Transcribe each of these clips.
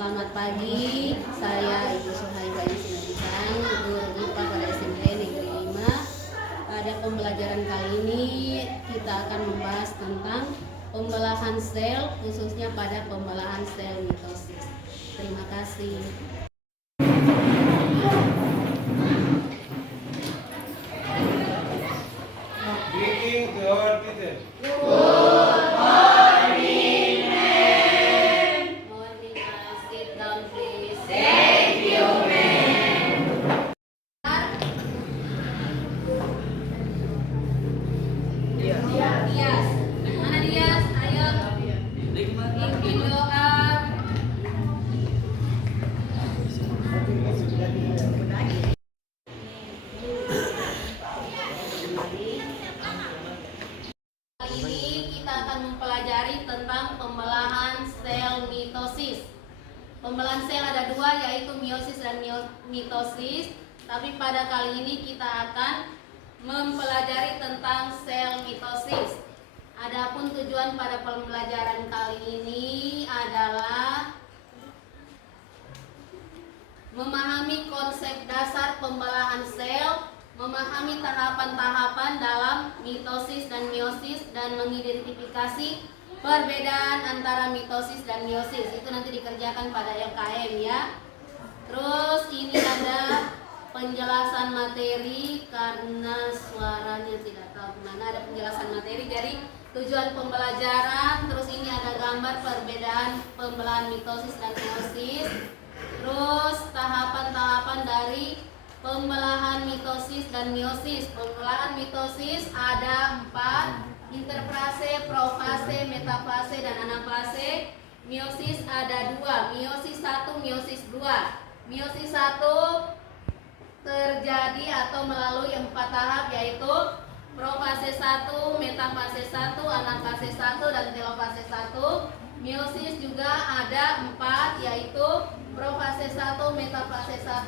Selamat pagi, saya Ibu Suhaibah Ismail, guru IPA pada SMP Negeri 5. Pada pembelajaran kali ini kita akan membahas tentang pembelahan sel, khususnya pada pembelahan sel mitosis. Terima kasih. Greeting to our teacher. Sit down please. Dias. Mana Dias? Ayo. Pimpin doa. Kali ini kita akan mempelajari tentang pembelahan sel mitosis. Pembelahan sel ada dua, yaitu meiosis dan mitosis. Tapi pada kali ini kita akan mempelajari tentang sel mitosis. Adapun tujuan pada pembelajaran kali ini adalah memahami konsep dasar pembelahan sel, memahami tahapan-tahapan dalam mitosis dan meiosis, dan mengidentifikasi perbedaan antara mitosis dan meiosis. Itu nanti dikerjakan pada LKM ya. Terus ini ada penjelasan materi, karena suaranya tidak tahu kemana. Ada penjelasan materi dari tujuan pembelajaran. Terus ini ada gambar perbedaan pembelahan mitosis dan meiosis. Terus tahapan-tahapan dari pembelahan mitosis dan meiosis. Pembelahan mitosis ada 4: interfase, profase, metafase, dan anafase. Meiosis ada 2, meiosis 1, meiosis 2. Meiosis 1 terjadi atau melalui 4 tahap, yaitu profase 1, metafase 1, anafase 1, dan telofase 1. Meiosis juga ada 4, yaitu profase 1, metafase 1,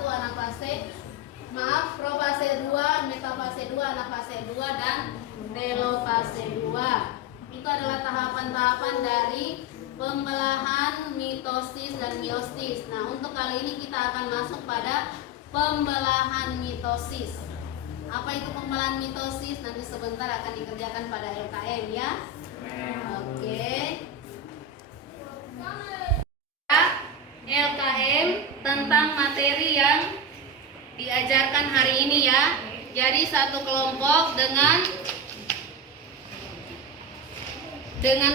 profase 2, metafase 2, anafase 2, dan telofase 2. Itu adalah tahapan-tahapan dari pembelahan mitosis dan meiosis. Nah, untuk kali ini kita akan masuk pada pembelahan mitosis. Apa itu pembelahan mitosis? Nanti sebentar akan dikerjakan pada LKM ya. Oke. LKM tentang materi yang diajarkan hari ini ya. Jadi satu kelompok dengan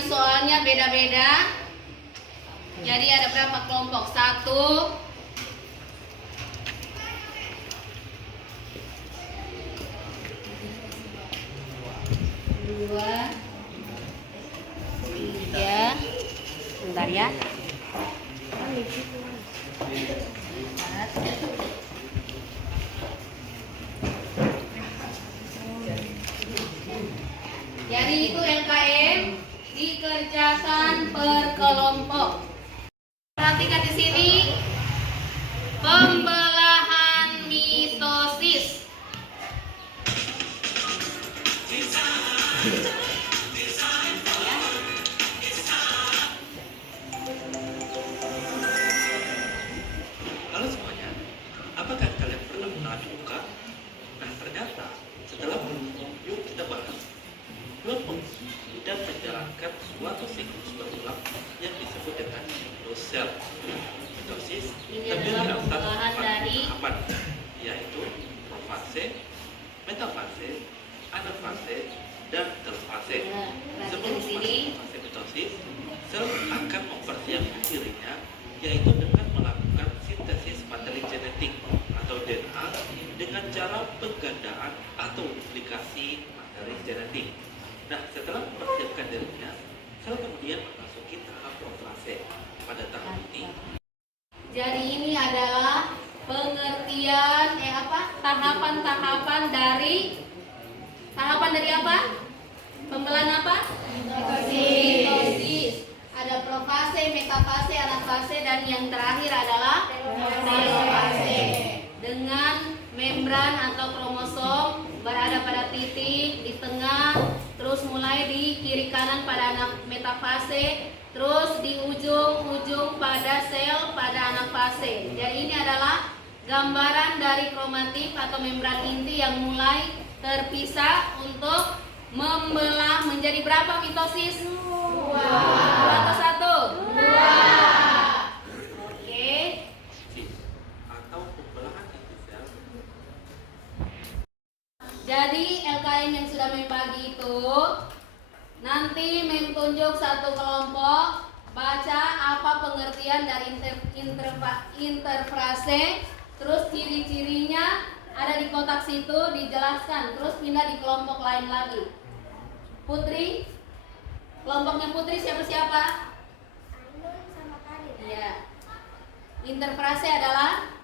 soalnya beda-beda. Jadi ada berapa kelompok? 1, 2, 3. Bentar ya. 4. Jadi itu LKM dikerjakan per kelompok. Perhatikan di sini pembelahan mitosis. Halo semuanya, apakah kalian pernah mengalami luka? Nah, ternyata setelah beruntung, yuk kita bahas. Dua fungsi dan menjalankan suatu siklus berulang yang disebut dengan siklus sel. Mitosis terdiri atas 4 tahapan, yaitu profase, metafase, anafase, dan telofase. Sebelum masuk fase mitosis, sel akan mempersiapkan dirinya, yaitu dengan melakukan sintesis materi genetik atau DNA dengan cara penggandaan atau duplikasi materi genetik. Nah, setelah mempersiapkan dirinya, sel kemudian memasuki tahap profase. Pada tahap ini, jadi ini adalah pengertian tahapan-tahapan dari apa? Pembelahan apa? Mitosis. Ada profase, metafase, anafase, dan yang terakhir adalah telofase. Dengan membran atau kromosom berada pada titik di tengah, terus terus mulai di kiri kanan pada anak metafase, terus di ujung-ujung pada sel pada anafase. Jadi ini adalah gambaran dari kromatif atau membran inti yang mulai terpisah untuk membelah menjadi berapa mitosis? 2 atau 1? 2. Oke. Atau pembelahan inti sel. Jadi LKM yang sudah membagi itu nanti menunjuk satu kelompok, baca apa pengertian dari interfrase, terus ciri-cirinya ada di kotak situ dijelaskan, terus pindah di kelompok lain lagi. Putri, kelompoknya Putri siapa-siapa? Ainun sama Karin. Iya. Interfrase adalah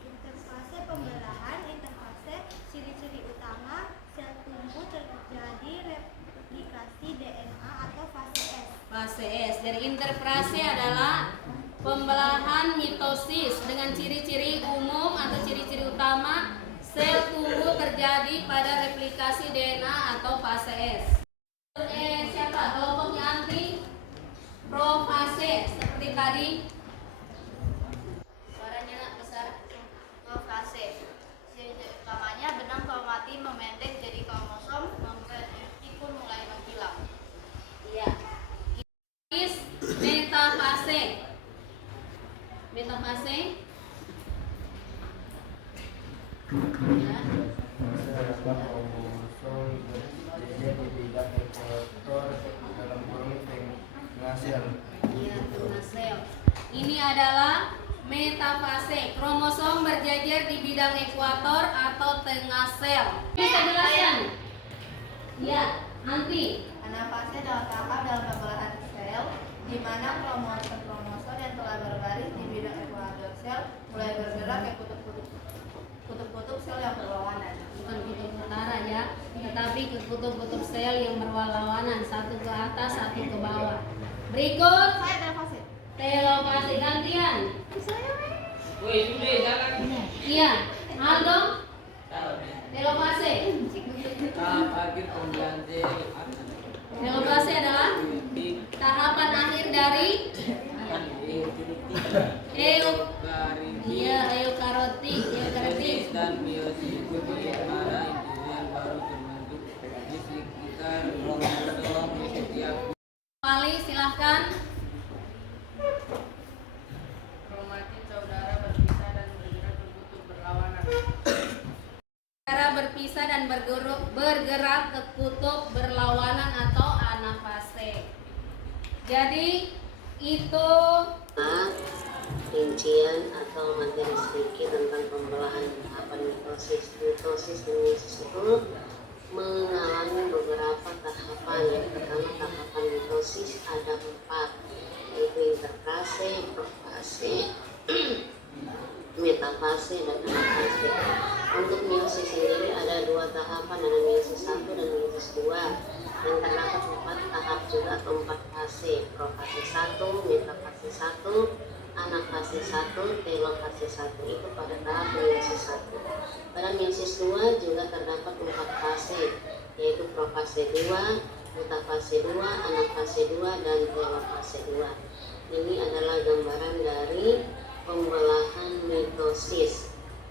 Interfase pembelahan, interfase ciri-ciri utama sel tumbuh terjadi replikasi DNA atau fase S. fase S. Dari interfrase adalah pembelahan mitosis dengan ciri-ciri umum atau ciri-ciri utama sel tumbuh terjadi pada replikasi DNA atau fase S. Siapa? Kelompoknya anti profase seperti tadi. Suaranya nak besar. Profase. Ciri-ciri utamanya benang kromatin memendek jadi kromosom, memiliki pun mulai menghilang. Iya. Metafase. Metafase. Ya. Fase adalah kromosom berjejer di bidang ekuator dalam kurung tengah sel. Iya, tengah sel. Ini adalah metafase. Kromosom berjejer di bidang ekuator atau tengah sel. Bisa jelaskan? Iya, nanti. Anafase adalah tahap dalam pembelahan sel di mana kromosom yang telah berbaris di bidang ekuator sel mulai bergerak ke kutub-kutub sel yang berlawanan. Bukan kutub utara ya, tetapi ke kutub-kutub sel yang berlawanan, satu ke atas, satu ke bawah. Berikut Saya anafase. telofase gantian. Woi, sudah jalan. Iya, Aldo, telofase. Akhir pembelahan Telofase adalah tahapan akhir dari eukariotik dan meiosis di mana inti baru terbentuk di sekitar kromosom setiap kali. Silahkan. kromatin saudara berpisah dan bergerak ke kutub berlawanan. Cara berpisah dan bergerak ke kutub berlawanan atau anafase. Jadi itu rincian atau materi sedikit tentang pembelahan tahapan mitosis. Mitosis dan meiosis itu mengalami beberapa tahapan. Yang pertama, tahapan mitosis ada 4, yaitu interfase, profase, metafase, dan anafase. Untuk meiosis sendiri ada 2 tahapan, ada meiosis 1 dan meiosis 2, dan terdapat 4 tahap juga atau 4 fase: profase 1, metafase 1, anafase 1, telofase 1. Itu pada tahap meiosis 1. Pada meiosis 2 juga terdapat 4 fase, yaitu profase 2, metafase 2, anafase 2, dan telofase 2. Ini adalah gambaran dari pembelahan mitosis.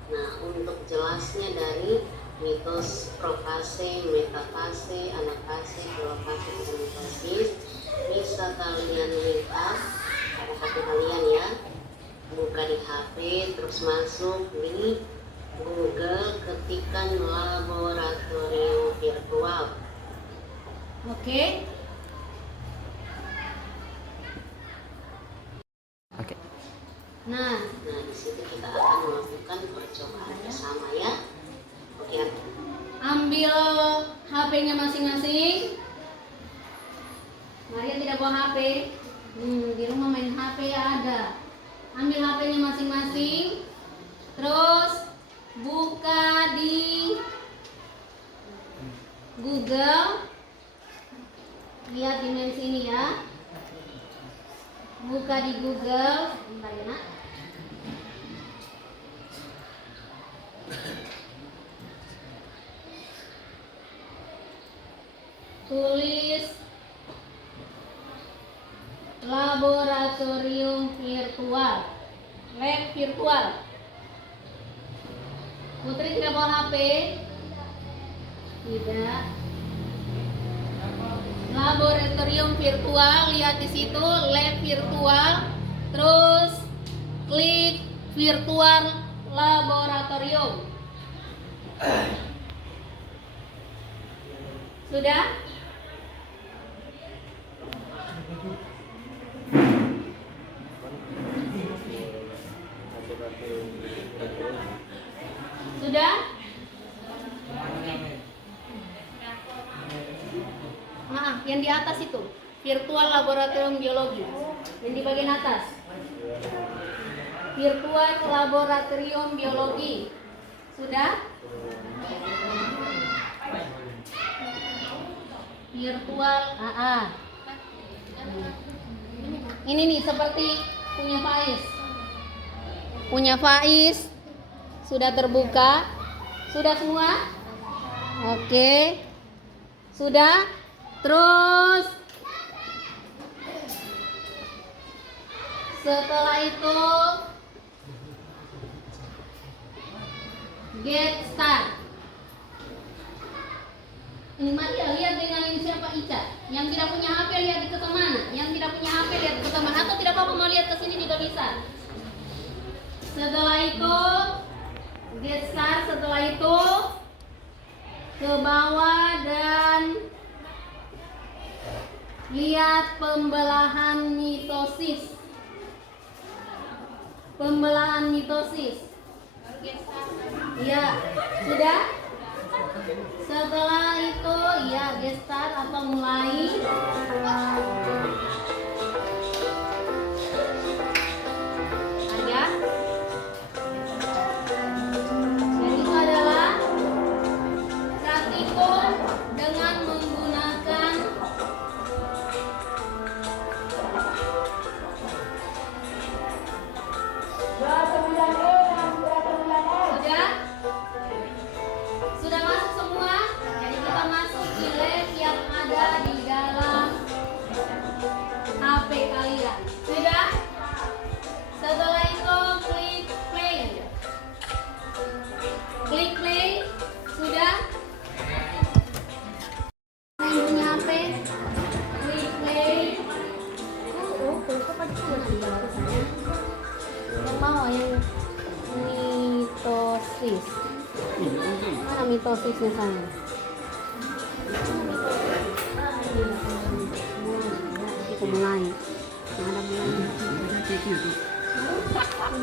Nah, untuk jelasnya dari mitos profase, metafase, anafase, telofase, dan mitosis bisa kalian lihat pada HP kalian ya. Buka di HP, terus masuk di Google, ketikkan laboratorium virtual. oke. Nah, Nah, di situ kita akan melakukan percobaan bersama ya. Oke. ambil HP-nya masing-masing. Maria tidak bawa HP. Di rumah main HP ya ada. Ambil HP-nya masing-masing. Terus buka di Google. Lihat dimensi ini ya. Buka di Google. Bentar ya nak. tulis laboratorium virtual, lab virtual. Putri tidak bawa HP? Tidak. Laboratorium virtual, lihat di situ lab virtual, terus klik virtual laboratorium. Sudah? Sudah? Nah, yang di atas itu virtual laboratorium biologi. Yang di bagian atas. Virtual laboratorium biologi. Sudah? Virtual Ini nih seperti punya Faiz. Punya Faiz sudah terbuka. Sudah semua? Oke. Sudah? Terus setelah itu get start. Ini Maria lihat dengan ini siapa Ica. Yang tidak punya HP lihat ke mana. Yang tidak punya HP lihat ke mana. Atau tidak apa-apa mau lihat ke sini juga bisa. Setelah itu get start. Setelah itu ke bawah dan lihat pembelahan mitosis. Pembelahan mitosis. Ya, sudah? Setelah itu ya gestart atau mulai. Ya. Dan itu adalah praktikum dengan menggunakan Sudah masuk semua? Jadi kita masuk di lab yang ada di dalam HP kalian. Sudah? Setelah itu klik play. Klik play. Sudah? Yang punya HP? Klik play. Yang mau yang mitosis. Mana mitosisnya sana? Kita mulai. Ada mulai. Sudah? Sampai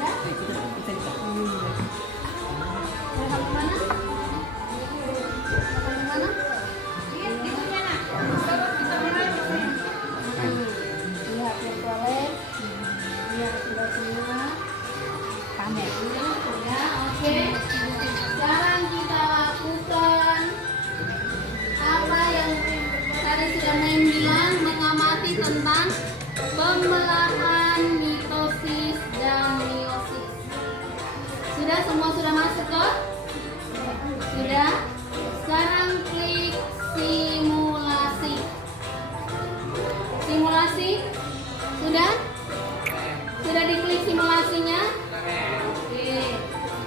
mana? Sampai mana? Lihat virtual lab. Lihat sudah semua. Pamer. Ya, oke. Sekarang kita lakukan apa yang tadi sudah main bilang, mengamati tentang pembelahan mitosis dan meiosis. Sudah semua sudah masuk ke? Sudah. Sekarang klik simulasi. Simulasi? Sudah? Sudah diklik simulasinya? Oke.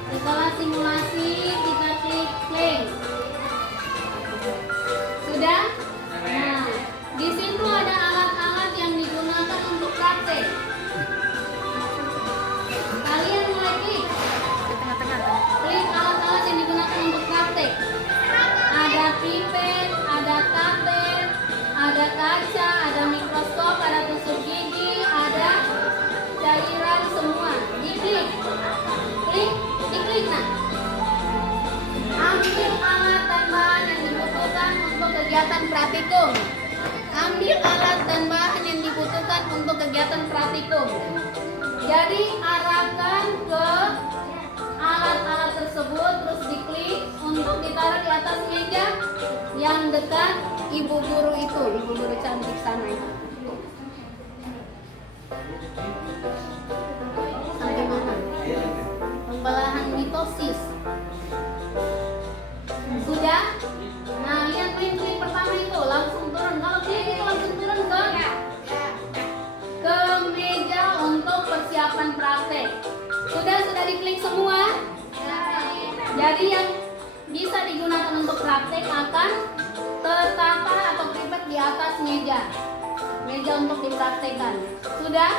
Setelah simulasi kita klik play. Sudah? Nah, di situ ada alat-alat yang digunakan untuk praktek. Kalian mulai klik. Klik alat-alat yang digunakan untuk praktek. Ada pipet, ada katet, ada kaca, ada mikroskop, ada tusuk gigi, ada cairan semua. Diklik. Klik. Diklik. Nah, ambil alat dan bahan yang dibutuhkan untuk kegiatan praktikum. Ambil alat dan bahan yang dibutuhkan untuk kegiatan praktikum. Jadi arahkan ke alat-alat tersebut, terus diklik untuk ditaruh di atas meja yang dekat ibu guru itu, ibu guru cantik sana itu. Sampai mana? Pembelahan mitosis. Sudah? Nah, lihat klik pertama itu langsung Jadi yang bisa digunakan untuk praktek akan tertata atau pipet di atas meja. Meja untuk dipraktekkan. Sudah?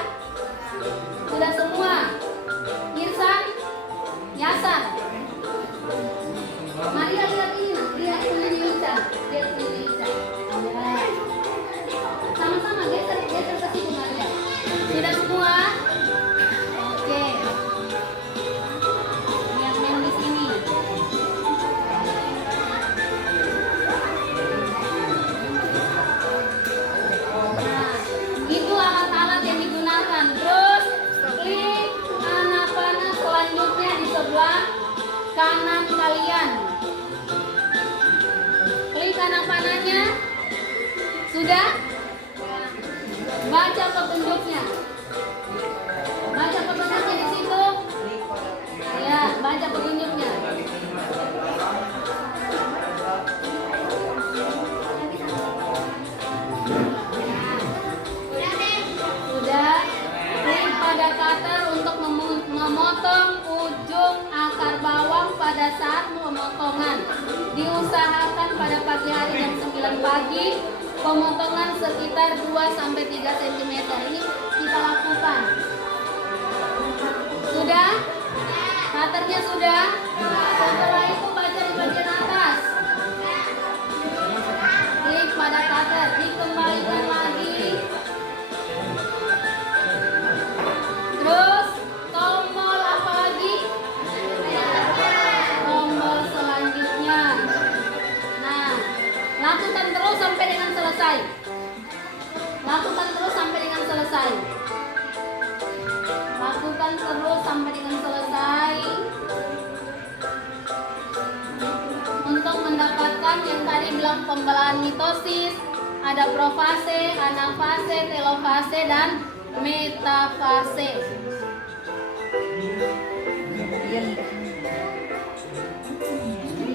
Sudah semua? Irsan? Yasan? Maria lihat ini, lihat punya Ica. Lihat punya Ica. Ya. Sama-sama geser ke situ Maria. Sudah semua? Oke. Lihat yang di sini. Nah, itu alat-alat yang digunakan. Terus klik anak panah selanjutnya di sebelah kanan kalian. Klik anak panahnya. Sudah? Baca petunjuknya. Baca petunjuknya di situ. Ya, baca petunjuknya. Sudah. Klik pada cutter untuk memotong ujung akar bawang pada saat pemotongan. Diusahakan pada pagi hari jam 9 pagi. Pemotongan sekitar 2-3 cm. Ini kita lakukan. Sudah? Cutternya sudah? Setelah itu baca di bagian atas. Klik pada cutter, dikembalikan lagi. Terus tombol apa lagi? Tombol selanjutnya. Nah, lakukan terus sampai dengan selesai. Lakukan terus sampai dengan selesai. Lakukan terus sampai dengan selesai. Untuk mendapatkan yang tadi bilang pembelahan mitosis, ada profase, anafase, telofase, dan metafase. Jadi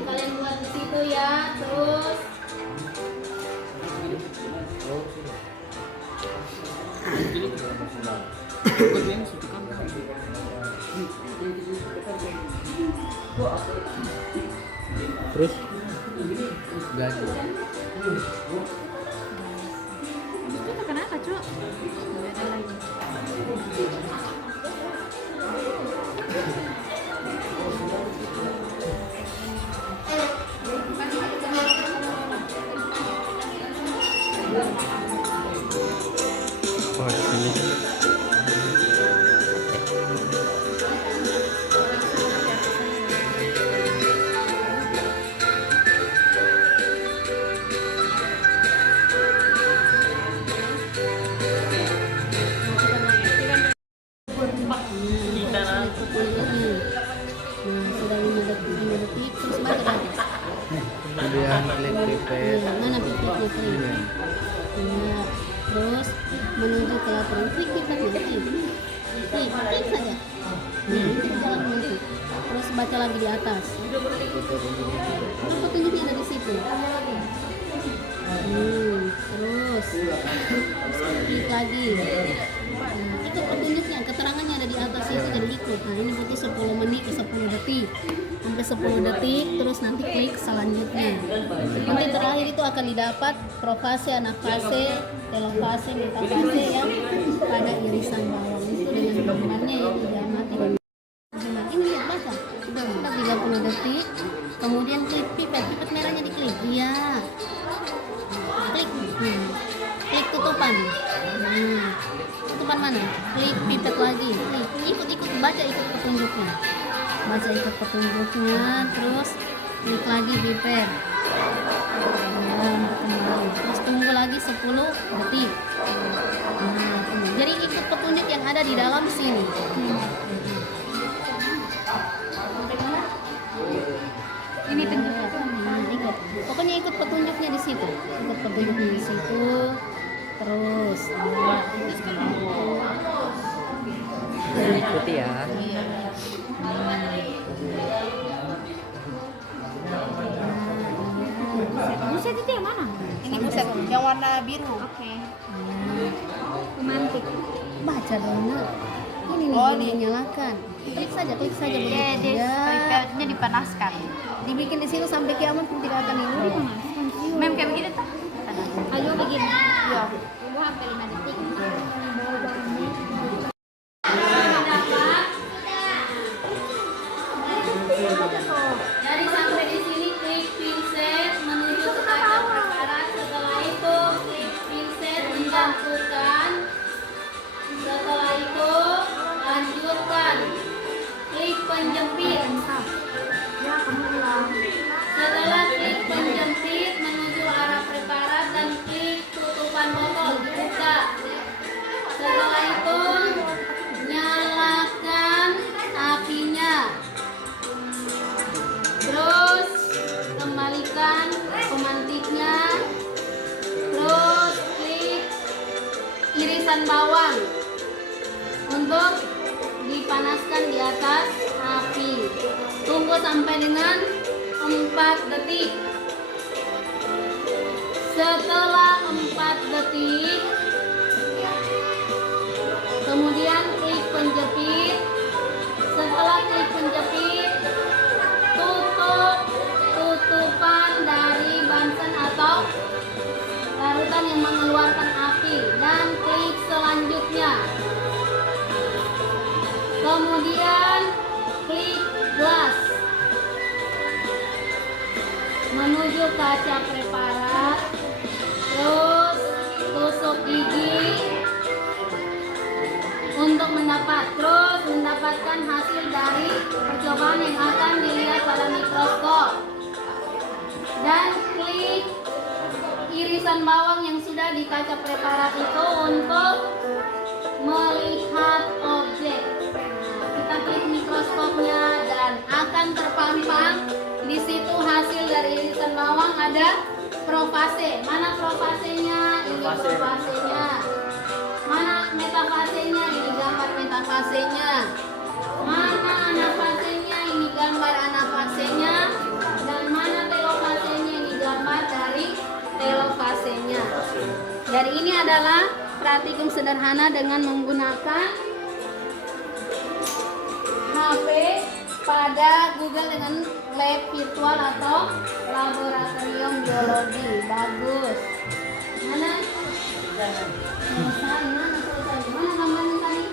kalian buat di situ ya, terus. Terus gaji. Itu kenapa, Cuk? Ada lagi. Oh, di sini. Nah, sudah 5 detik, terus baca di atas. Kemudian klik pipet. Mana pipetnya klik? Nah, terus menuju ke laporan, klik pipetnya, klik saja. Nah, itu jalan menuju. Terus baca lagi di atas. Petunjuknya ada di situ. Terus klik lagi. Nah, itu petunjuknya, keterangannya ada di atas itu, jadi ikut. Nah, ini berarti 10 menit ke 10 detik sampai 10 detik, terus nanti klik selanjutnya. Nanti terakhir itu akan didapat profase, anafase, telofase, metafase yang pada irisan bawang itu dengan gambarnya ya, diamati. Nah, ini lihat baca, sudah 30 detik, kemudian klik pipet merahnya diklik, iya, klik, klik tutupan. Nah, tutupan mana? Klik pipet lagi, klik, ikut baca ikut petunjuknya. Baca ikut petunjuknya, terus klik lagi pipet. Kembali. Terus tunggu lagi 10 detik. Nah, tunggu. Jadi ikut petunjuk yang ada di dalam sini. Sampai mana? Ini tunjuknya. Nah, ikut. Pokoknya ikut petunjuknya di situ. Ikut petunjuknya di situ. Terus. Ikuti ya. Buset itu yang mana? Ini buset yang warna biru. Oke. Pemantik. Baca dong, Nak. Ini nih, ini nyalakan. Klik saja begitu. Preparednya dipanaskan. Dibikin di situ sampai kiamat pun tidak akan ini. Mem kayak begini tuh. Ayo bikin. Iya. Tunggu hampir 5 detik. Jadi sampai di sini klik pinset menuju ke kaca preparat. Setelah itu klik pinset menjatuhkan. Setelah itu lanjutkan klik penjepit. Setelah klik penjepit menuju arah preparat dan klik tutupan botol dibuka. Setelah itu nyalakan apinya. Terus kembalikan pemantiknya. Terus klik irisan bawang untuk dipanaskan di atas api. Tunggu sampai dengan 4 detik. Setelah 4 detik, kemudian klik penjepit. Setelah klik penjepit, tutup tutupan dari bansen atau larutan yang mengeluarkan api dan klik selanjutnya. Kemudian klik gelas menuju kaca preparat, terus tusuk gigi untuk mendapatkan hasil dari percobaan yang akan dilihat pada mikroskop, dan klik irisan bawang yang sudah di kaca preparat itu untuk melihat objek. Kita klik mikroskopnya dan akan terpampang di situ hasil dari irisan bawang. Ada profase. Mana profasenya? Ini profasenya. Mana metafasenya? Ini gambar metafasenya. Mana anafasenya? Ini gambar anafasenya. Dan mana telofasenya? Ini gambar dari telofasenya. Dari ini adalah praktikum sederhana dengan menggunakan HP pada Google dengan lab virtual atau laboratorium biologi. Bagus. Mana? Selesai. Mana selesai? Mana gambarnya tadi?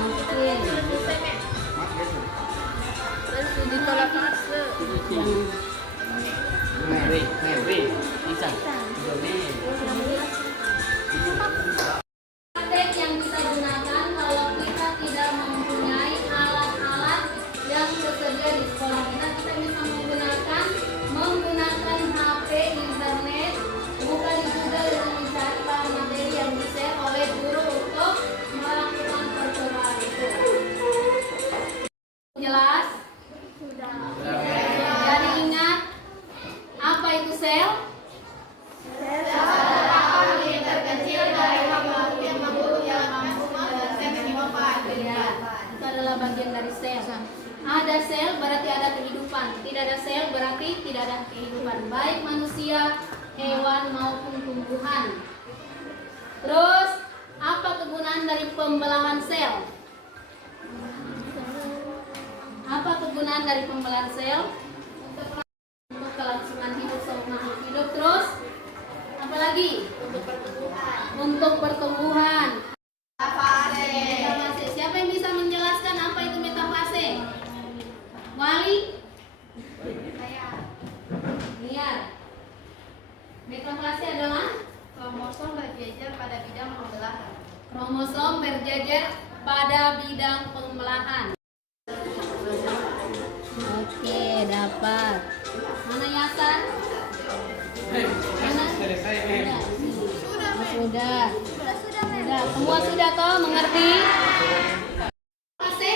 Oke. Terus di tolak fase. Mary, Isan. Praktek yang kita gunakan kalau kita tidak mempunyai alat-alat yang tersedia di sekolah kita bisa menggunakan HP, internet, buka di Google dan mencari bahan materi yang di-share oleh guru untuk melakukan percobaan itu. Jelas? Sudah. Jadi ingat, apa itu sel? Terkecil dari makhluk yang mampu menyebabkan Ya, itu adalah bagian dari sel. Ada sel berarti ada kehidupan. Tidak ada sel berarti tidak ada kehidupan. Baik manusia, hewan maupun tumbuhan. Terus, apa kegunaan dari pembelahan sel? Apa kegunaan dari pembelahan sel? Untuk kelangsungan hidup semua makhluk hidup. Terus, apa lagi? Untuk pertumbuhan. Metafase. Siapa yang bisa menjelaskan apa itu metafase? Wali? Niar. Metafase adalah kromosom berjejer pada bidang pembelahan. kromosom berjejer pada bidang pembelahan. Oke, dapat. Mana Yasan? Mana? Sudah. Semua sudah toh mengerti? Metafase?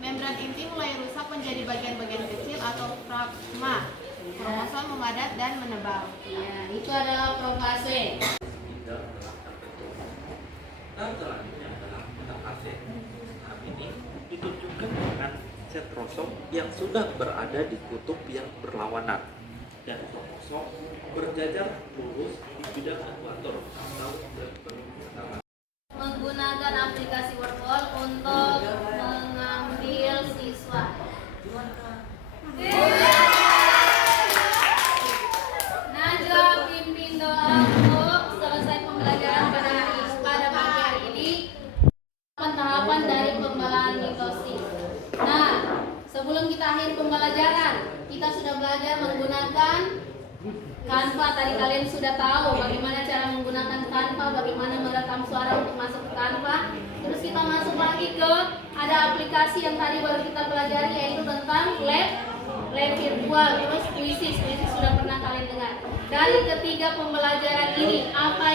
Membran inti mulai rusak menjadi bagian-bagian kecil atau fragma. Kromosom memadat dan menebal. Ya, itu adalah profase. Dan selanjutnya adalah metafase. Tahap ini ditunjukkan dengan setrosom yang sudah berada di kutub yang berlawanan dan kromosom berjajar lurus di bidang ekuator atau pertama. Menggunakan aplikasi Word menggunakan Canva. Tadi kalian sudah tahu bagaimana cara menggunakan Canva, bagaimana merekam suara untuk masuk ke Canva. Terus kita masuk lagi ke ada aplikasi yang tadi baru kita pelajari, yaitu tentang lab virtual. Terus puisi sudah pernah kalian dengar. Dari ketiga pembelajaran ini apa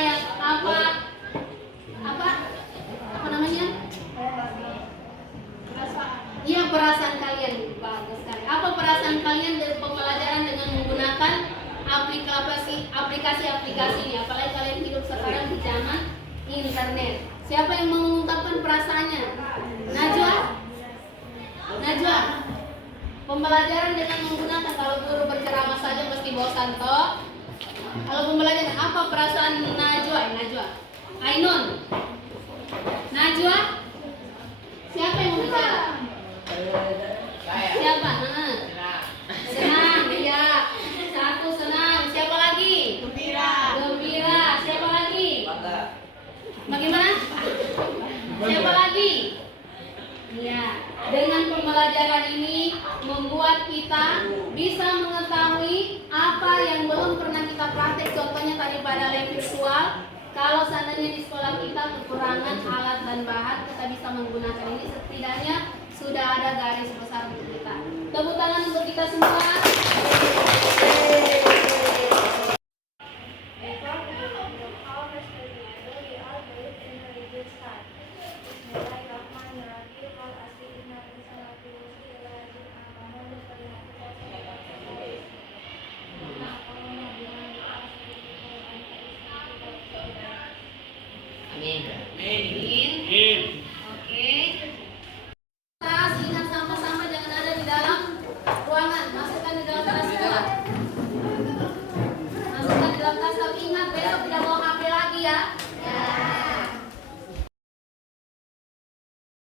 namanya? Iya, perasaan kalian bagus sekali. Apa perasaan kalian dari pembelajaran dengan menggunakan aplikasi ini? Apalagi kalian hidup sekarang di zaman internet. Siapa yang mengungkapkan perasaannya? Najwa? Pembelajaran dengan menggunakan, kalau guru berceramah saja pasti bosan toh. Kalau pembelajaran apa perasaan Najwa? Ainun? Najwa? Siapa yang mau bicara? Siapa? Senang, iya. Satu senang. Siapa lagi? Gembira. Siapa lagi? Bagaimana? Siapa lagi? Iya. Dengan pembelajaran ini membuat kita bisa mengetahui apa yang belum pernah kita praktek. Contohnya tadi pada lab virtual. Kalau seandainya di sekolah kita kekurangan alat dan bahan, kita bisa menggunakan ini. Setidaknya sudah ada garis besar untuk kita. Tepuk tangan untuk kita semua. Amin. Amin.